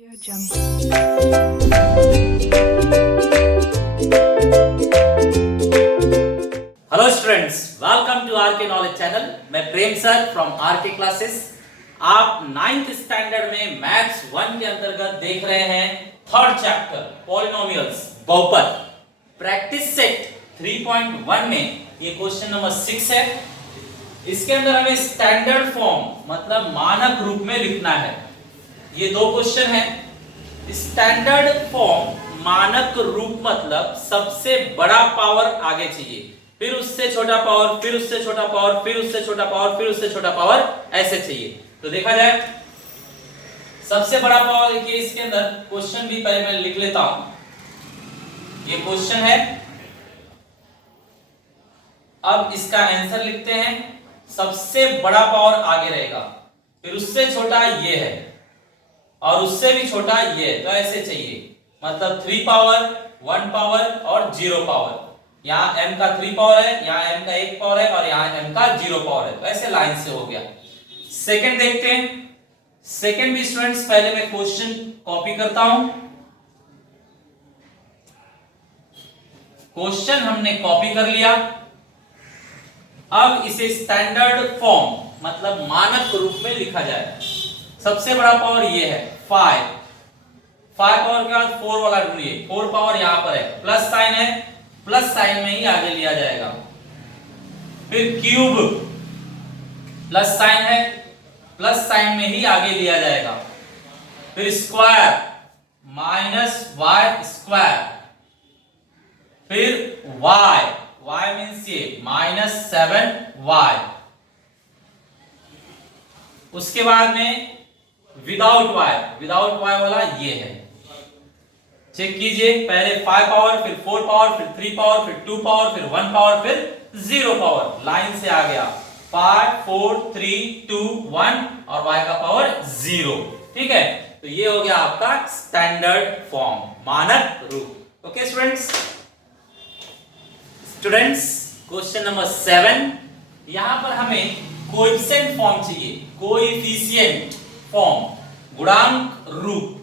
Hello students, welcome to RK knowledge channel. मैं Prem sir from RK classes. आप 9th standard में maths 1 के अंतर्गत देख रहे हैं थर्ड चैप्टर पॉलिनोमियल्स बहुपद प्रैक्टिस सेट 3.1 में ये क्वेश्चन नंबर 6 है। इसके अंदर हमें स्टैंडर्ड फॉर्म मतलब मानक रूप में लिखना है। ये दो क्वेश्चन है। स्टैंडर्ड फॉर्म मानक रूप मतलब सबसे बड़ा पावर आगे चाहिए, फिर उससे छोटा पावर, फिर उससे छोटा पावर, फिर उससे छोटा पावर, फिर उससे छोटा पावर, ऐसे चाहिए। तो देखा जाए सबसे बड़ा पावर, देखिए इसके अंदर क्वेश्चन भी पहले मैं लिख लेता हूं। ये क्वेश्चन है, अब इसका आंसर लिखते हैं। सबसे बड़ा पावर आगे रहेगा, फिर उससे छोटा ये है और उससे भी छोटा ये है, तो ऐसे चाहिए। मतलब 3 पावर, 1 पावर और 0 पावर। यहाँ m का 3 पावर है, यहाँ m का 1 पावर है और यहाँ m का 0 पावर है, तो ऐसे लाइन से हो गया। सेकंड देखते हैं। सेकंड भी स्टूडेंट्स पहले मैं क्वेश्चन कॉपी करता हूं। क्वेश्चन हमने कॉपी कर लिया। अब इसे स्टैंडर्ड फॉर्म मतलब मानक रूप में लिखा जाए। सबसे बड़ा पावर ये है 5 पावर के बाद 4 वाला ढूंढिए। 4 पावर यहां पर है, प्लस साइन है, प्लस साइन में ही आगे लिया जाएगा। फिर क्यूब, प्लस साइन है, प्लस साइन में ही आगे लिया जाएगा। फिर स्क्वायर, माइनस वाई स्क्वायर। फिर वाई, वाई मीन्स ये -7y। उसके बाद में विदाउट y वाला ये है। चेक कीजिए, पहले 5 पावर, फिर 4 पावर, फिर 3 पावर, फिर 2 पावर, फिर 1 पावर, फिर 0 पावर। लाइन से आ गया 5 4 3 2 1 और y का पावर 0। ठीक है, तो ये हो गया आपका स्टैंडर्ड फॉर्म, मानक रूप। Okay students, question number 7। यहां पर हमें कोएफिशिएंट फॉर्म चाहिए। कोएफिशिएंट फॉर्म, गुणांक रूप।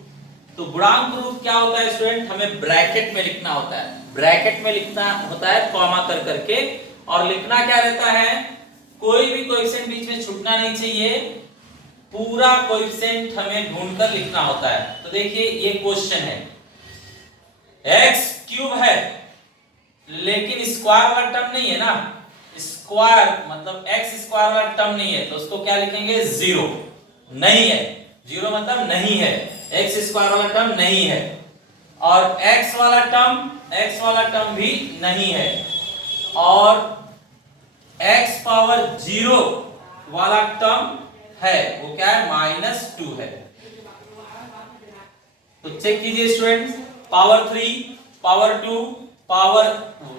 तो गुणांक रूप क्या होता है स्टूडेंट? हमें ब्रैकेट में लिखना होता है। ब्रैकेट में लिखना होता है कॉमा कर करके। और लिखना क्या रहता है? कोई भी कोएफिशिएंट बीच में छूटना नहीं चाहिए। पूरा कोएफिशिएंट हमें ढूंढकर लिखना होता है। तो देखिए ये क्वेश्चन है, x क्यूब है लेकिन स्क्वायर वाला टर्म नहीं है ना। स्क्वायर मतलब x स्क्वायर वाला टर्म नहीं है, तो उसको क्या लिखेंगे? 0 नहीं है। 0 मतलब नहीं है, x स्क्वायर वाला टर्म नहीं है। और x वाला टर्म भी नहीं है। और x पावर 0 वाला टर्म है, वो क्या है? -2 है। तो चेक कीजिए स्टूडेंट्स, पावर 3, पावर 2, पावर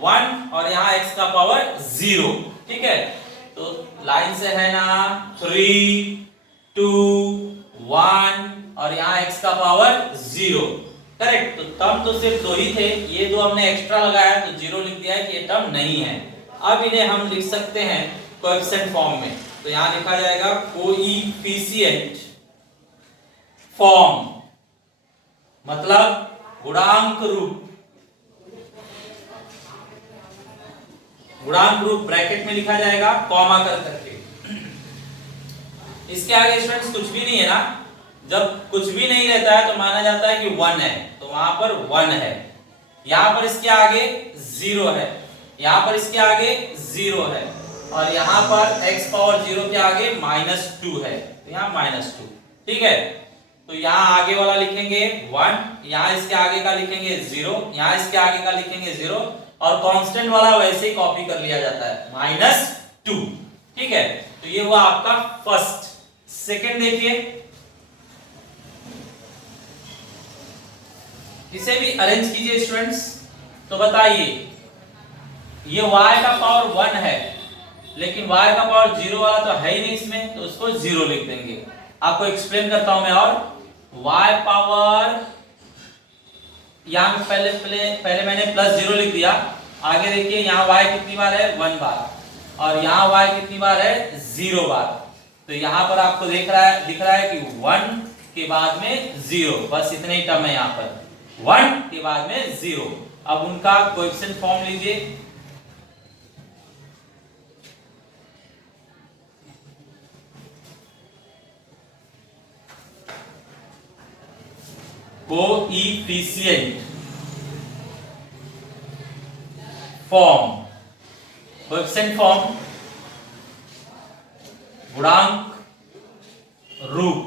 1 और यहाँ x का पावर 0। ठीक है, तो लाइन से है ना 3 2 1 और यहाँ x का पावर 0। करेक्ट। तो टर्म तो सिर्फ 2 ही थे, ये दो हमने एक्स्ट्रा लगाया तो 0 लिख दिया है कि ये टर्म नहीं है। अब इन्हें हम लिख सकते हैं कोएफिशिएंट फॉर्म में। तो यहाँ लिखा जाएगा कोएफिशिएंट फॉर्म मतलब गुणांक रूप। गुणांक रूप ब्रैकेट में लिखा जाएगा कॉमा कर करके। इसके आगे स्टूडेंट्स कुछ भी नहीं है ना। जब कुछ भी नहीं रहता है तो माना जाता है कि 1 है, तो वहां पर 1 है। यहां पर इसके आगे 0 है, यहां पर इसके आगे 0 है और यहां पर x पावर 0 के आगे -2 है, तो यहां -2। ठीक है, तो यहां आगे वाला लिखेंगे 1, यहां इसके आगे का लिखेंगे 0, यहां इसके आगे का लिखेंगे 0 और कांस्टेंट वाला वैसे ही कॉपी कर लिया जाता है -2। ठीक है, तो ये हुआ आपका फर्स्ट। सेकंड देखिए, इसे भी अरेंज कीजिए स्टूडेंट्स। तो बताइए, ये y का पावर 1 है लेकिन y का पावर 0 वाला तो है ही नहीं इसमें, तो उसको 0 लिख देंगे। आपको एक्सप्लेन करता हूं मैं। और y पावर यहां पहले मैंने +0 लिख दिया। आगे देखिए यहाँ y कितनी बार है? 1 बार। और यहाँ y कितनी बार है? 0 बार। तो यहाँ पर आपको दिख रहा है कि 1 के बाद में 0, बस इतने ही टर्म है यहाँ पर। 1 के बाद में 0। अब उनका कोएफिशिएंट फॉर्म लीजिए। कोएफिशिएंट फॉर्म, कोएफिशिएंट फॉर्म गुणांक रूप।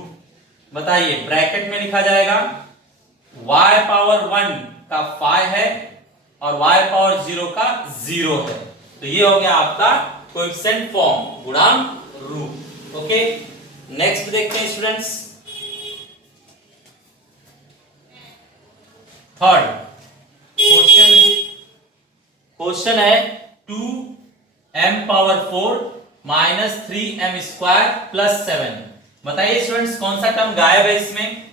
बताइए, ब्रैकेट में लिखा जाएगा y पावर 1 का 5 है और y पावर 0 का 0 है। तो ये हो गया आपका कोएफिशिएंट फॉर्म, गुणांक रूप। ओके, नेक्स्ट देखते हैं स्टूडेंट्स। थर्ड क्वेश्चन है 2m power 4 minus 3m square plus 7। बताइए स्टूडेंट्स, कौन सा टर्म गायब है इसमें?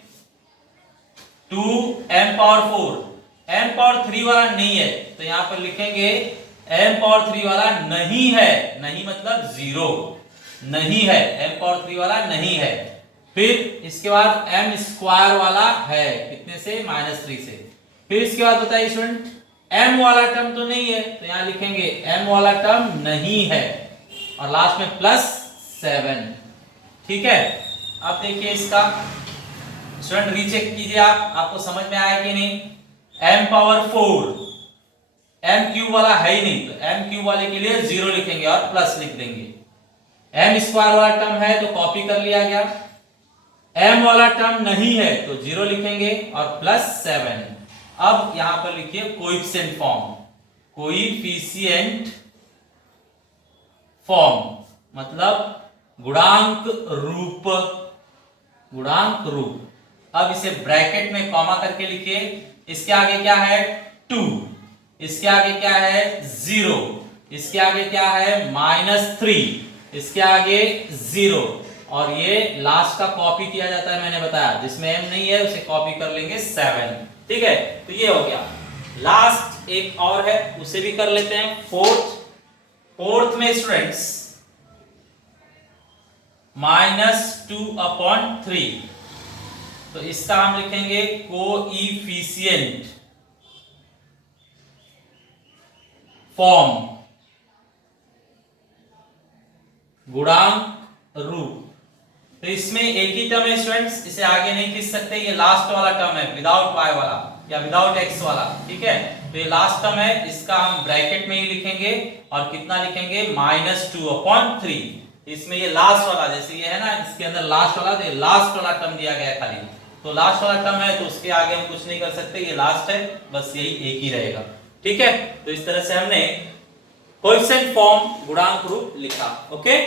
2m पावर 4, m पावर 3 वाला नहीं है, तो यहां पर लिखेंगे m पावर 3 वाला नहीं है। नहीं मतलब 0 नहीं है, m पावर 3 वाला नहीं है। फिर इसके बाद m स्क्वायर वाला है, कितने से? -3 से। फिर इसके बाद बताइए स्टूडेंट, m वाला टर्म तो नहीं है, तो यहां लिखेंगे m वाला टर्म नहीं है और लास्ट में +7। ठीक है, अब देखिए इसका स्टूडेंट रीचेक कीजिए आप, आपको समझ में आया कि नहीं? m पावर 4, m क्यूब वाला है ही नहीं, तो m क्यूब वाले के लिए 0 लिखेंगे और प्लस लिख देंगे। m स्क्वायर वाला टर्म है तो कॉपी कर लिया गया। m वाला टर्म नहीं है तो 0 लिखेंगे और +7। अब यहां पर लिखिए कोएफिशिएंट फॉर्म, कोएफिशिएंट फॉर्म मतलब गुणांक रूप, गुणांक रूप। अब इसे ब्रैकेट में कॉमा करके लिखिए। इसके आगे क्या है? 2, इसके आगे क्या है? 0, इसके आगे क्या है? -3, इसके आगे 0, और ये लास्ट का कॉपी किया जाता है, मैंने बताया, जिसमें m नहीं है उसे कॉपी कर लेंगे 7। ठीक है, तो ये हो गया। लास्ट एक और है, उसे भी कर लेते हैं। फोर्थ में स्टूडेंट्स -2/3, तो इसका हम लिखेंगे कोएफिशिएंट फॉर्म, गुणांक रूप। तो इसमें एक ही टर्म है स्टूडेंट्स, इसे आगे नहीं खींच सकते, ये लास्ट वाला टर्म है, विदाउट y वाला या विदाउट x वाला। ठीक है, तो ये लास्ट टर्म है, इसका हम ब्रैकेट में ही लिखेंगे और कितना लिखेंगे? -2/3। इसमें ये लास्ट वाला, जैसे ये है ना, इसके अंदर लास्ट वाला, तो ये लास्ट वाला टर्म दिया गया है खाली, तो लास्ट वाला टर्म है तो उसके आगे हम कुछ नहीं कर सकते, ये लास्ट है, बस यही एक ही रहेगा। ठीक है, तो इस तरह से हमने कोएफिशिएंट फॉर्म, गुणांक रूप लिखा। ओके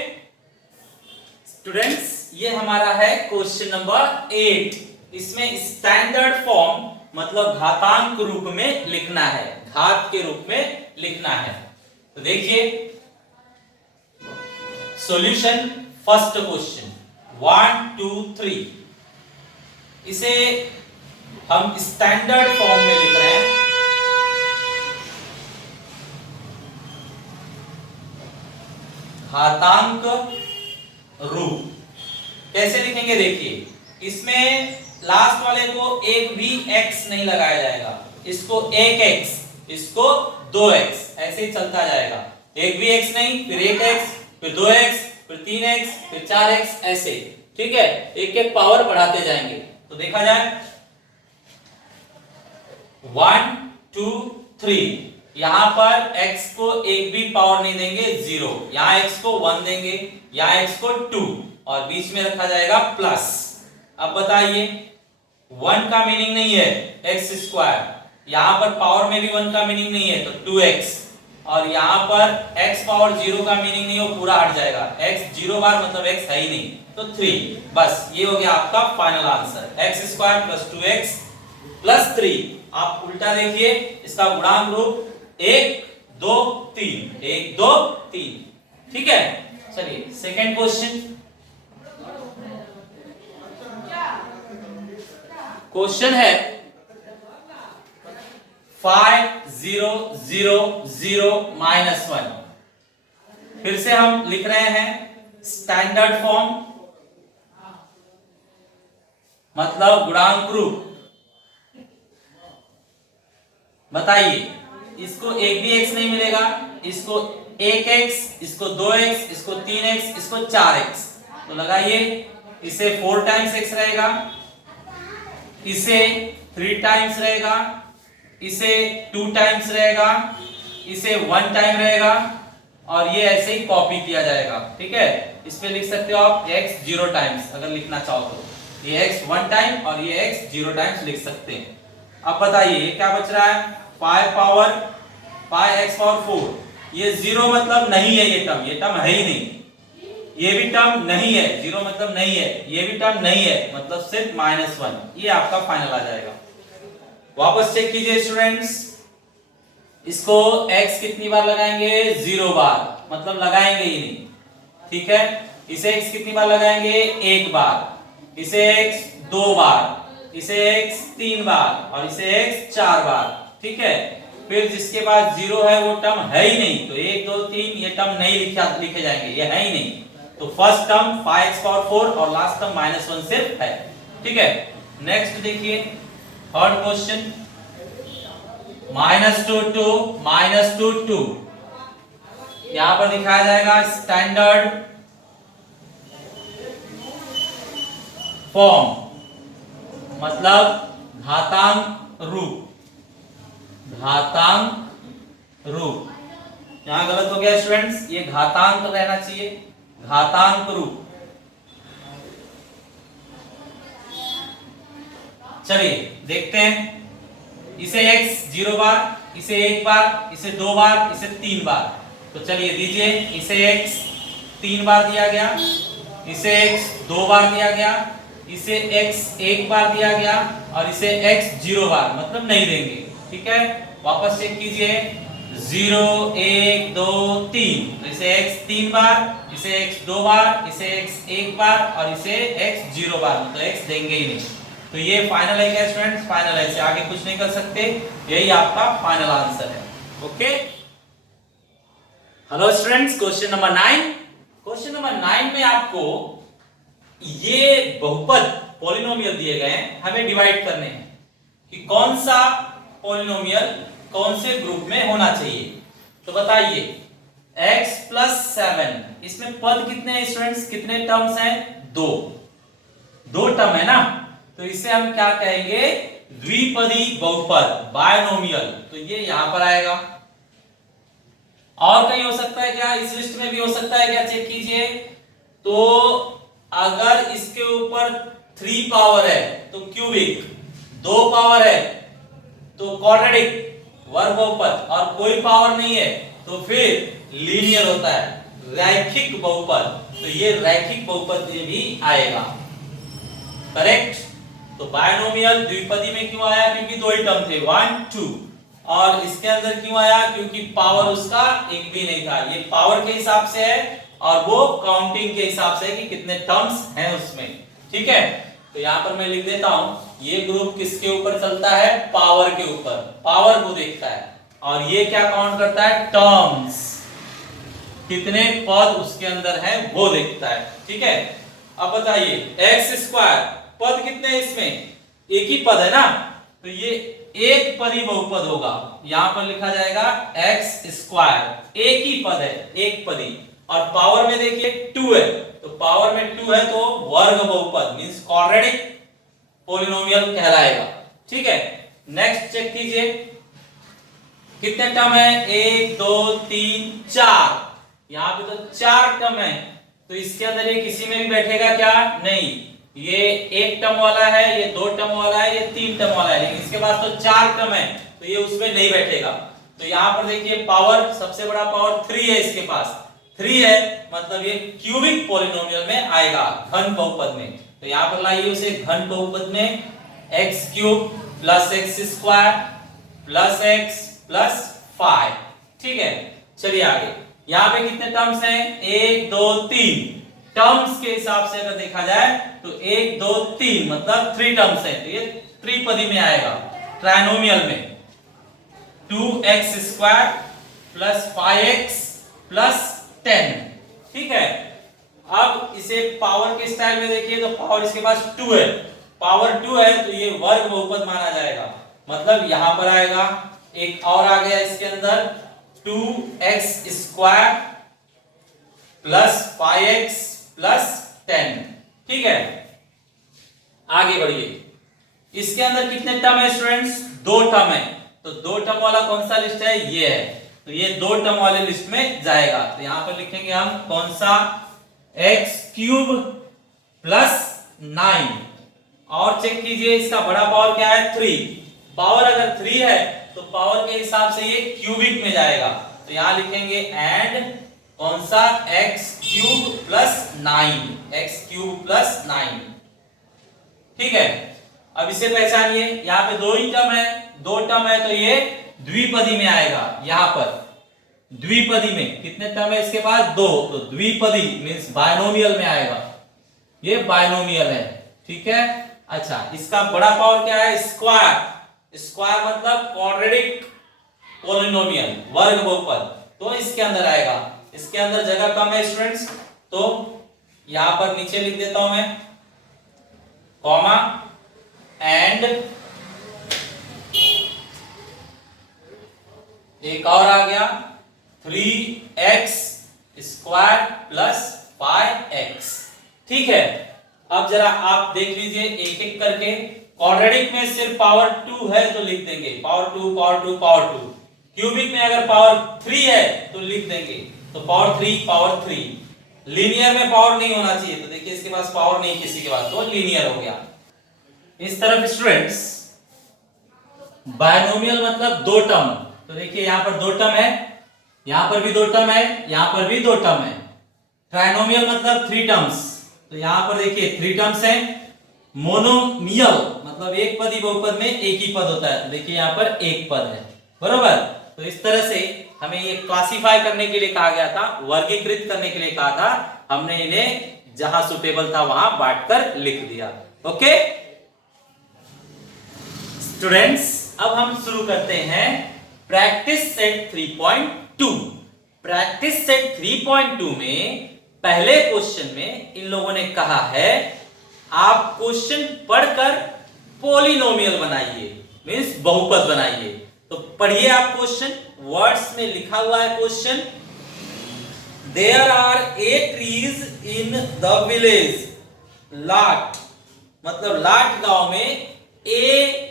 स्टूडेंट्स, ये हमारा है क्वेश्चन नंबर 8। इसमें स्टैंडर्ड फॉर्म मतलब घातांक रूप में लिखना है, घात के रूप में लिखना है। तो देखिए सॉल्यूशन, फर्स्ट क्वेश्चन 1 2 3, इसे हम स्टैंडर्ड फॉर्म में लिख रहे हैं। घातांक रूप कैसे लिखेंगे? देखिए, इसमें लास्ट वाले को एक भी x नहीं लगाया जाएगा, इसको 1x, इसको 2x, ऐसे ही चलता जाएगा। एक भी x नहीं, फिर 1x, फिर 2x, फिर 3x, फिर 4x, ऐसे। ठीक है, एक एक पावर बढ़ाते जाएंगे। तो देखा जाए 1 2 3, यहां पर x को एक भी पावर नहीं देंगे, 0, यहां x को 1 देंगे, यहां x को 2, और बीच में रखा जाएगा प्लस। अब बताइए, 1 का मीनिंग नहीं है x स्क्वायर, यहां पर पावर में भी 1 का मीनिंग नहीं है, तो 2x, और यहां पर x पावर 0 का मीनिंग नहीं, वो पूरा हट जाएगा, x 0 बार मतलब x है ही नहीं, तो 3। बस ये हो गया आपका final answer, x square plus 2x plus 3। आप उल्टा देखिए, इसका गुणांक रूप 1 2 3, 1 2 3। ठीक है, चलिए सेकंड क्वेश्चन। क्वेश्चन है 5 0 0 0 -1। फिर से हम लिख रहे हैं स्टैंडर्ड फॉर्म, मतलब गुणांक रूप। बताइए, इसको एक भी x नहीं मिलेगा, इसको 1x, इसको 2x, इसको 3x, इसको 4x। तो लगाइए, इसे 4 टाइम्स x रहेगा, इसे 3 टाइम्स रहेगा, इसे 2 टाइम्स रहेगा, इसे 1 टाइम रहेगा, और ये ऐसे ही कॉपी किया जाएगा। ठीक है, इस पे लिख सकते हो आप x 0 टाइम्स, अगर लिखना चाहो तो ये x 1 टाइम और ये x 0 टाइम्स लिख सकते हैं। अब बताइए ये क्या बच रहा है, पाई x पावर 4। ये 0 मतलब नहीं है, ये टर्म है ही नहीं, ये भी टर्म नहीं है, 0 मतलब नहीं है, ये भी टर्म नहीं है, मतलब सिर्फ -1। ये आपका फाइनल आ जाएगा। वापस चेक कीजिए स्टूडेंट्स, इसको x कितनी बार लगाएंगे, 0 बार, मतलब लगाएंगे ही नहीं। ठीक है, इसे x कितनी बार लगाएंगे, 1 बार, इसे x 2 बार, इसे x 3 बार, और इसे x 4 बार। ठीक है, फिर जिसके पास 0 है वो टर्म है ही नहीं, तो 1 2 3 ये टर्म नहीं लिखे जाएंगे, ये है ही नहीं। तो फर्स्ट टर्म 5x पावर 4 और लास्ट टर्म -1 सिर्फ है। ठीक है, नेक्स्ट देखिए थर्ड क्वेश्चन, -2 to -2 यहां पर दिखाया जाएगा स्टैंडर्ड फॉर्म, मतलब घातांक रूप। यहां गलत हो गया स्टूडेंट्स, ये घातांक रहना चाहिए, घातांक रूप। चलिए देखते हैं, इसे x 0 बार, इसे 1 बार, इसे 2 बार, इसे 3 बार। तो चलिए दीजिए, इसे x 3 बार दिया गया, इसे x 2 बार दिया गया, इसे x 1 बार दिया गया, और इसे x 0 बार, मतलब नहीं देंगे। ठीक है, वापस चेक कीजिए, 0 1 2 3, तो इसे x 3 बार, इसे x 2 बार, इसे x 1 बार, और इसे x 0 बार, मतलब x देंगे ही नहीं। तो ये फाइनल है क्या स्टूडेंट्स, फाइनल है, इससे आगे कुछ नहीं कर सकते, यही आपका फाइनल आंसर है। Okay, hello students, question number 9। Question number 9 में आपको ये बहुपद पॉलिनोमियल दिए गए हैं, हमें डिवाइड करने हैं कि कौन सा पॉलिनोमियल कौन से ग्रुप में होना चाहिए। तो बताइए, x + 7, इसमें पद कितने हैं स्टूडेंट्स, कितने टर्म्स हैं, 2 टर्म है ना, तो इसे हम क्या कहेंगे, द्विपदी बहुपद, बायनोमियल। तो ये यहां पर आएगा, और कहीं हो सकता है क्या, इस लिस्ट में भी हो सकता है क्या, चेक कीजिए। तो अगर इसके ऊपर 3 पावर है तो क्यूबिक, 2 पावर है तो क्वाड्रेटिक, वर्ग बहुपद, और कोई पावर नहीं है तो फिर लीनियर होता है, रैखिक बहुपद। तो ये रैखिक बहुपद में भी आएगा, करेक्ट। तो बायनोमियल द्विपदी में क्यों आया, क्योंकि 2 ही टर्म थे, 1 2, और इसके अंदर क्यों आया, क्योंकि पावर उसका एक भी नहीं था। ये पावर के हिसाब से है और वो काउंटिंग के हिसाब से है कि कितने टर्म्स हैं उसमें। ठीक है, तो यहां पर मैं लिख देता हूं, ये ग्रुप किसके ऊपर चलता है, पावर के ऊपर, पावर को देखता है, और ये क्या काउंट करता है, टर्म्स, कितने पद उसके अंदर है वो देखता है। ठीक है, अब बताइए, x², पद कितने हैं इसमें, एक ही पद है ना, तो ये एक पदी बहुपद होगा, यहां पर लिखा जाएगा x², एक ही पद है, एक पदी, और पावर में देखिए 2 है, तो पावर में 2 है तो वर्ग बहुपद, मींस क्वाड्रेटिक पॉलिनोमियल कहलाएगा। ठीक है, नेक्स्ट चेक कीजिए, कितने टर्म है, 1 2 3 4, यहां पे तो 4 टर्म है, तो इसके अंदर ये किसी में भी बैठेगा क्या, नहीं, ये 1 टर्म वाला है, ये 2 टर्म वाला है, ये 3 टर्म वाला है, लेकिन इसके पास तो 4 टर्म है, तो ये उसमें नहीं बैठेगा। तो यहां पर देखिए, पावर, सबसे बड़ा पावर 3 है, इसके पास 3 है, मतलब ये क्यूबिक पॉलिनोमियल में आएगा, घन बहुपद में। तो यहां पर लाइए उसे घन बहुपद में, x³ + x² + x + 5। ठीक है, चलिए आगे, यहां पे कितने टर्म्स हैं, 1 2 3, टर्म्स के हिसाब से अगर देखा जाए तो 1 2 3 मतलब 3 टर्म्स है, तो ये त्रिपदी में आएगा, ट्राइनोमियल में, 2x² + 5x + 10। ठीक है, अब इसे पावर के स्टाइल में देखिए, तो पावर इसके पास 2 है, पावर 2 है तो ये वर्ग बहुपद माना जाएगा। मतलब यहां पर आएगा, एक और आ गया इसके अंदर 2x² प्लस 5x प्लस 10। ठीक है, आगे बढ़िए। इसके अंदर कितने टर्म है स्टूडेंट्स? 2 टर्म है। तो 2 टर्म वाला कौन सा लिस्ट है? ये है। तो ये 2 टर्म वाले लिस्ट में जाएगा। तो यहां पर लिखेंगे हम कौन सा? x³ plus 9। और चेक कीजिए इसका बड़ा पावर क्या है? 3। पावर अगर 3 है तो पावर के हिसाब से ये क्यूबिक में जाएगा। तो यहां लिखेंगे एंड कौन सा? x³ plus 9, x³ plus 9। ठीक है, अब इसे पहचानिए। यहां पे 2 ही टर्म है, 2 टर्म है तो ये द्विपदी में आएगा। यहां पर द्विपदी में कितने टर्म है इसके पास? 2। तो द्विपदी मींस बायनोमियल में आएगा। ये बायनोमियल है। ठीक है, अच्छा इसका बड़ा पावर क्या है? स्क्वायर। स्क्वायर मतलब क्वाड्रेटिक पॉलिनोमियल, वर्ग बहुपद। तो इसके अंदर आएगा। इसके अंदर जगह कम है स्टूडेंट्स, तो यहां पर नीचे लिख देता हूं मैं कॉमा एंड एक और आ गया 3x² प्लस 5x। ठीक है, अब जरा आप देख लीजिए एक एक करके। क्वाड्रेटिक में सिर्फ पावर 2 है तो लिख देंगे पावर 2 पावर 2 पावर 2। क्यूबिक में अगर पावर 3 है तो लिख देंगे तो पावर 3 पावर 3। लीनियर में पावर नहीं होना चाहिए, तो देखिए इसके पास पावर नहीं किसी के पास, तो लीनियर हो गया। इस तरफ स्टूडेंट्स बायनोमियल मतलब 2 टर्म। तो देखिए यहां पर 2 टर्म है, यहां पर भी 2 टर्म है, यहां पर भी 2 टर्म है। ट्राइनोमियल मतलब 3 टर्म्स। तो यहां पर देखिए 3 टर्म्स हैं। मोनोमियल मतलब एक पदी बहुपद में एक ही पद होता है। तो देखिए यहां पर एक पद है, बरोबर। तो इस तरह से हमें ये क्लासिफाई करने के लिए कहा गया था, वर्गीकृत करने के लिए कहा था। हमने इन्हें जहां सुटेबल था वहां बांटकर लिख दिया। ओके स्टूडेंट्स, अब हम शुरू करते हैं प्रैक्टिस सेट 3.2। प्रैक्टिस सेट 3.2 में पहले क्वेश्चन में इन लोगों ने कहा है आप क्वेश्चन पढ़कर पॉलिनोमियल बनाइए, मींस बहुपद बनाइए। तो पढ़िए आप क्वेश्चन, वर्ड्स में लिखा हुआ है question. There are 8 trees in the village लाट, मतलब लाट गांव में ए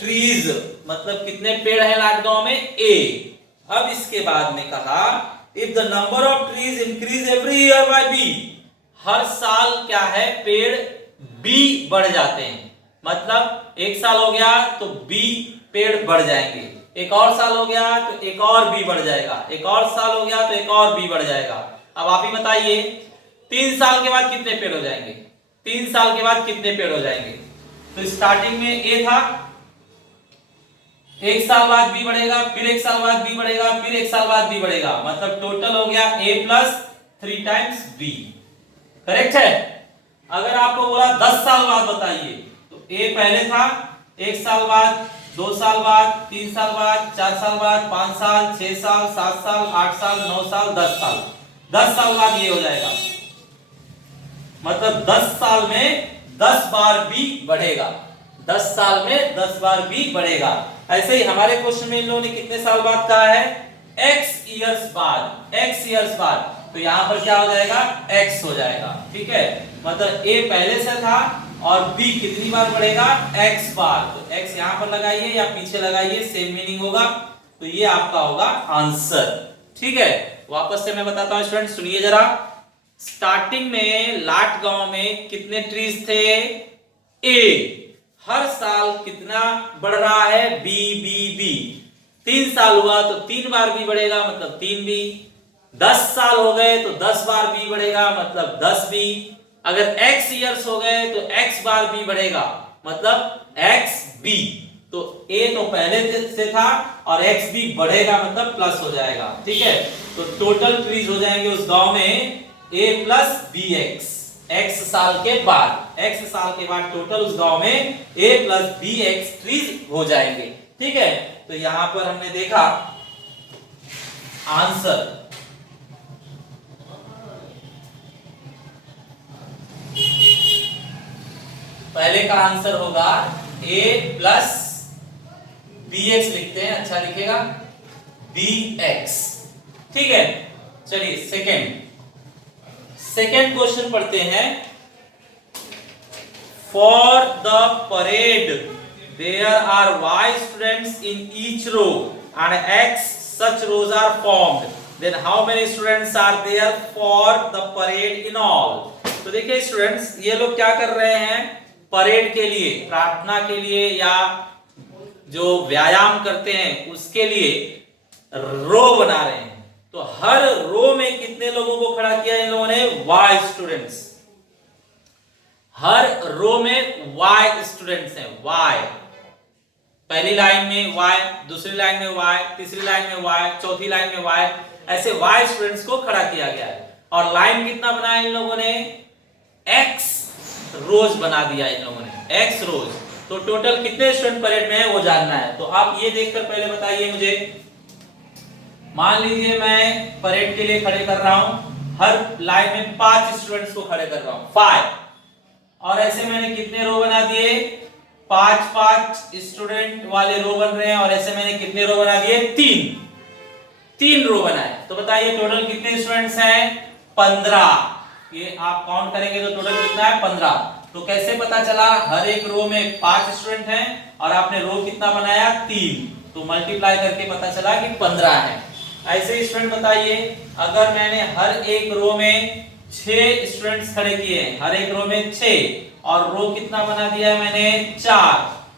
ट्रीज मतलब कितने पेड़ हैं लाट गांव में? ए। अब इसके बाद में कहा if the number of trees increase every year by B, हर साल क्या है? पेड़ बी बढ़ जाते हैं। मतलब एक साल हो गया तो बी पेड़ बढ़ जाएंगे, एक और साल हो गया तो एक और बी बढ़ जाएगा, एक और साल हो गया तो एक और बी बढ़ जाएगा। अब आप ही बताइए 3 साल के बाद कितने पेड़ हो जाएंगे? 3 साल के बाद कितने पेड़ हो जाएंगे? तो स्टार्टिंग में ए था, एक साल बाद बी बढ़ेगा, फिर एक साल बाद बी बढ़ेगा, फिर एक साल बाद बी बढ़ेगा। मतलब टोटल हो गया a plus 3 times b. Correct है। अगर आपको बोला 10 साल बाद बताइए, तो a पहले था, 1 साल बाद, 2 साल बाद, 3 साल बाद, 4 साल बाद, 5 साल, 6 साल, 7 साल, 8 साल, 9 साल, 10 साल। 10 साल बाद ये हो जाएगा। मतलब 10 साल में 10 बार बी बढ़ेगा। 10 साल में 10 बार बी बढ़ेगा। ऐसे ही हमारे क्वेश्चन में इन लोगों ने कितने साल बाद कहा है? x इयर्स बाद, x इयर्स बाद। तो यहां पर क्या हो जाएगा? x हो जाएगा। ठीक है, मतलब a पहले से था और b कितनी बार बढ़ेगा? x बार। तो x यहां पर लगाइए या पीछे लगाइए, सेम मीनिंग होगा। तो ये आपका होगा आंसर। ठीक है, वापस से मैं बताता हूं स्टूडेंट, सुनिए जरा। स्टार्टिंग में लाट गांव में कितने ट्रीज थे? a। हर साल कितना बढ़ रहा है? B B B. 3 साल हुआ तो 3 बार बी बढ़ेगा, मतलब 3 बी। 10 साल हो गए तो 10 बार बी बढ़ेगा, मतलब 10 बी। अगर x इयर्स हो गए तो x बार बी बढ़ेगा, मतलब x बी। तो a तो पहले से था और x भी बढ़ेगा, मतलब प्लस हो जाएगा। ठीक है, तो टोटल ट्रीज हो जाएंगे उस गांव में a plus b x. x साल के बाद, x साल के बाद टोटल उस गांव में a plus b x trees हो जाएंगे। ठीक है, तो यहां पर हमने देखा आंसर पहले का आंसर होगा a प्लस bx लिखते हैं, अच्छा लिखेगा bx। ठीक है, चलिए सेकेंड क्वेश्चन पढ़ते हैं। For the parade there are y students in each row and x such rows are formed, then how many students are there for the parade in all? तो देखिए स्टूडेंट्स, ये लोग क्या कर रहे हैं, परेड के लिए, प्रार्थना के लिए या जो व्यायाम करते हैं उसके लिए रो बना रहे हैं। तो हर रो में कितने लोगों को खड़ा किया इन लोगों ने, y स्टूडेंट्स। हर रो में y स्टूडेंट्स हैं, y। पहली लाइन में y, दूसरी लाइन में y, तीसरी लाइन में y, चौथी लाइन में y, ऐसे y स्टूडेंट्स को खड़ा किया गया है। और लाइन कितना बनाया इन लोगों ने, x रोज बना दिया इन लोगों ने, x रोज। तो टोटल कितने स्टूडेंट परेड में है वो जानना है। तो आप ये देखकर पहले बताइए मुझे। मान लीजिए मैं परेड के लिए खड़े कर रहा हूं, हर लाइन में 5 स्टूडेंट्स को खड़े कर रहा हूं, 5। और ऐसे मैंने कितने रो बना दिए, 5 स्टूडेंट वाले रो बन रहे हैं। और ऐसे मैंने कितने रो बना दिए, 3 रो बनाए। तो बताइए टोटल कितने स्टूडेंट्स हैं, 15। ये आप काउंट करेंगे तो टोटल कितना है, 15। तो कैसे पता चला, हर एक रो में 5 स्टूडेंट हैं और आपने रो कितना बनाया, 3। तो मल्टीप्लाई करके पता चला कि 15 है। ऐसे ही स्टूडेंट बताइए, अगर मैंने हर एक रो में 6 स्टूडेंट्स खड़े किए हैं, हर एक रो में 6, और रो कितना बना दिया है मैंने, 4,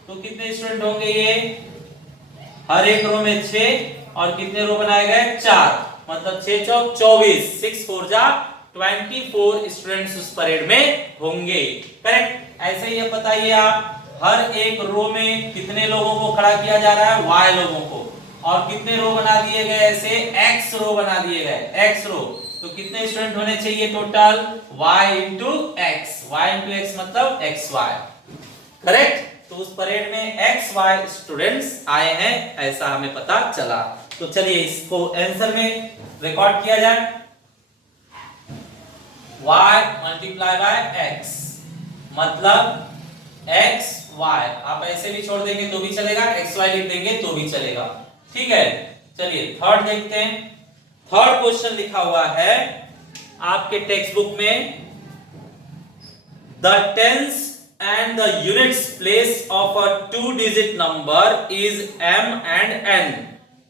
तो कितने स्टूडेंट होंगे ये, हर एक रो में 6 और कितने रो बनाए गए, 4, मतलब 6 चौक 24, 6 4 जा 24 स्टूडेंट्स उस परेड में होंगे। करेक्ट। ऐसे ही अब बताइए आप, हर एक रो में कितने लोगों को खड़ा किया जा रहा है, y लोगों को। और कितने रो बना दिए गए, ऐसे x रो बना दिए गए, x रो। तो कितने स्टूडेंट होने चाहिए टोटल, y into x मतलब xy। करेक्ट। तो उस परेड में xy स्टूडेंट्स आए हैं, ऐसा हमें पता चला। तो चलिए इसको आंसर में रिकॉर्ड किया जाए। y मल्टीप्लाई बाय x मतलब xy। आप ऐसे भी छोड़ देंगे तो भी चलेगा, xy लिख देंगे तो भी चलेगा। ठीक है, चलिए थर्ड देखते हैं। थर्ड क्वेश्चन लिखा हुआ है आपके टेक्स्ट बुक में, the tens and the units place of a 2-digit number is m and n।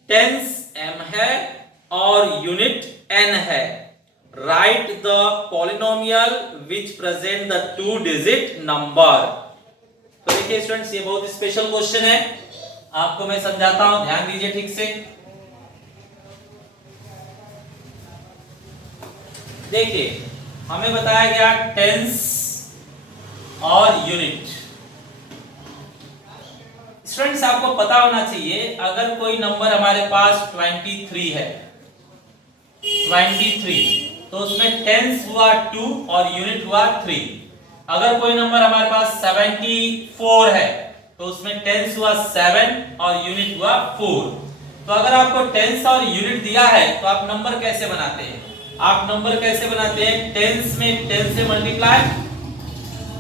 Tens m है और यूनिट n है। Write the polynomial which present the 2-digit number. तो देखिए स्टूडेंट्स, ये बहुत स्पेशल क्वेश्चन है, आपको मैं समझाता हूं, ध्यान दीजिए ठीक से। देखिए हमें बताया गया टेंस और यूनिट। स्टूडेंट्स आपको पता होना चाहिए, अगर कोई नंबर हमारे पास 23 है, 23, तो उसमें टेंस हुआ 2 और यूनिट हुआ 3। अगर कोई नंबर हमारे पास 74 है, तो उसमें टेंस हुआ 7 और यूनिट हुआ 4। तो अगर आपको टेंस और यूनिट दिया है तो आप नंबर कैसे बनाते हैं, आप नंबर कैसे बनाते हैं, टेंस में 10 से मल्टीप्लाई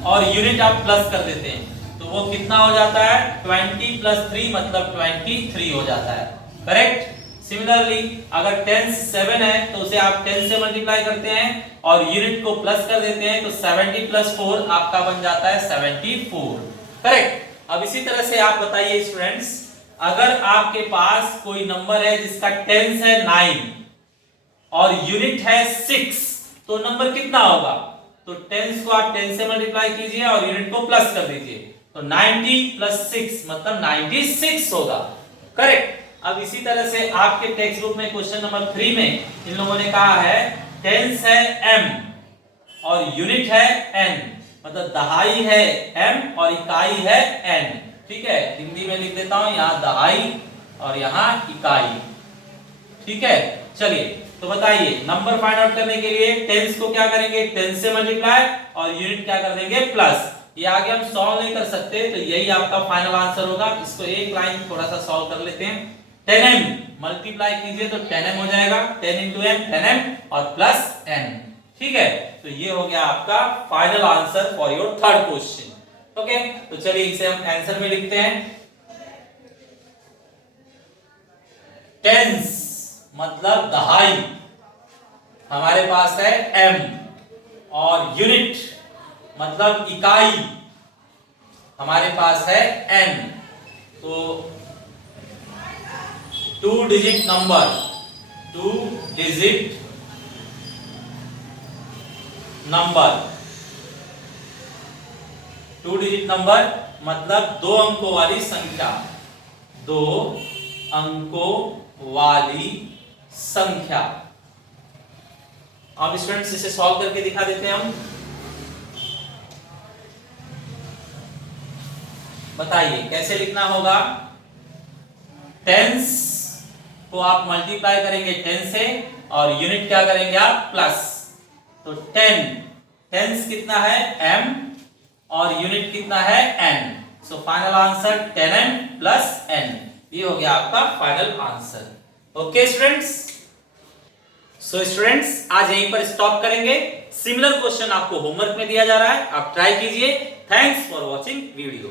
और यूनिट आप प्लस कर देते हैं, तो वो कितना हो जाता है, 20 + 3 मतलब 23 हो जाता है। करेक्ट। सिमिलरली अगर टेंस 7 है तो उसे आप 10 से मल्टीप्लाई करते हैं और यूनिट को प्लस कर देते हैं, तो 70 + 4 आपका बन जाता है 74। करेक्ट। अब इसी तरह से आप बताइए स्टूडेंट्स, अगर आपके पास कोई नंबर है जिसका टेंस है 9 और यूनिट है 6, तो नंबर कितना होगा, तो टेंस को आप 10 से मल्टीप्लाई कीजिए और यूनिट को प्लस कर दीजिए, तो 90 + 6 मतलब 96 होगा। करेक्ट। अब इसी तरह से आपके टेक्स्ट बुक में क्वेश्चन नंबर 3 में इन लोगों ने कहा है टेंस है m और यूनिट है n, मतलब दहाई है m और इकाई है n। ठीक है, हिंदी में लिख देता हूं, यहाँ दहाई और यहाँ इकाई। ठीक है, चलिए तो बताइए नंबर फाइंड आउट करने के लिए टेंस को क्या करेंगे, 10 से मल्टीप्लाई और यूनिट क्या कर देंगे, प्लस। ये आगे हम सॉल्व नहीं कर सकते, तो यही आपका फाइनल आंसर होगा। इसको एक लाइन थोड़ा सा सॉल्व कर लेते हैं। 10m मल्टीप्लाई कीजिए तो 10m हो जाएगा, 10 × m 10m और प्लस n। ठीक है, तो ये हो गया आपका final answer for your third question. Okay, तो चलिए इसे हम आंसर में लिखते हैं। टेंस मतलब दहाई, हमारे पास है m, और यूनिट मतलब इकाई, हमारे पास है n। तो 2 digit number, 2 digit number, 2 digit number मतलब 2 अंकों वाली संख्या, 2 अंकों वाली संख्या। अब स्टूडेंट्स इसे सॉल्व करके दिखा देते हैं हम। बताइए कैसे लिखना होगा। टेंस को आप मल्टीप्लाई करेंगे 10 से, और यूनिट क्या करेंगे आप, प्लस। तो 10, टेंस कितना है m, और यूनिट कितना है n। So final answer 10m plus n। ये हो गया आपका final answer. Okay students, so students आज यहीं पर स्टॉप करेंगे। सिमिलर क्वेश्चन आपको होमवर्क में दिया जा रहा है, आप ट्राई कीजिए। Thanks for watching video.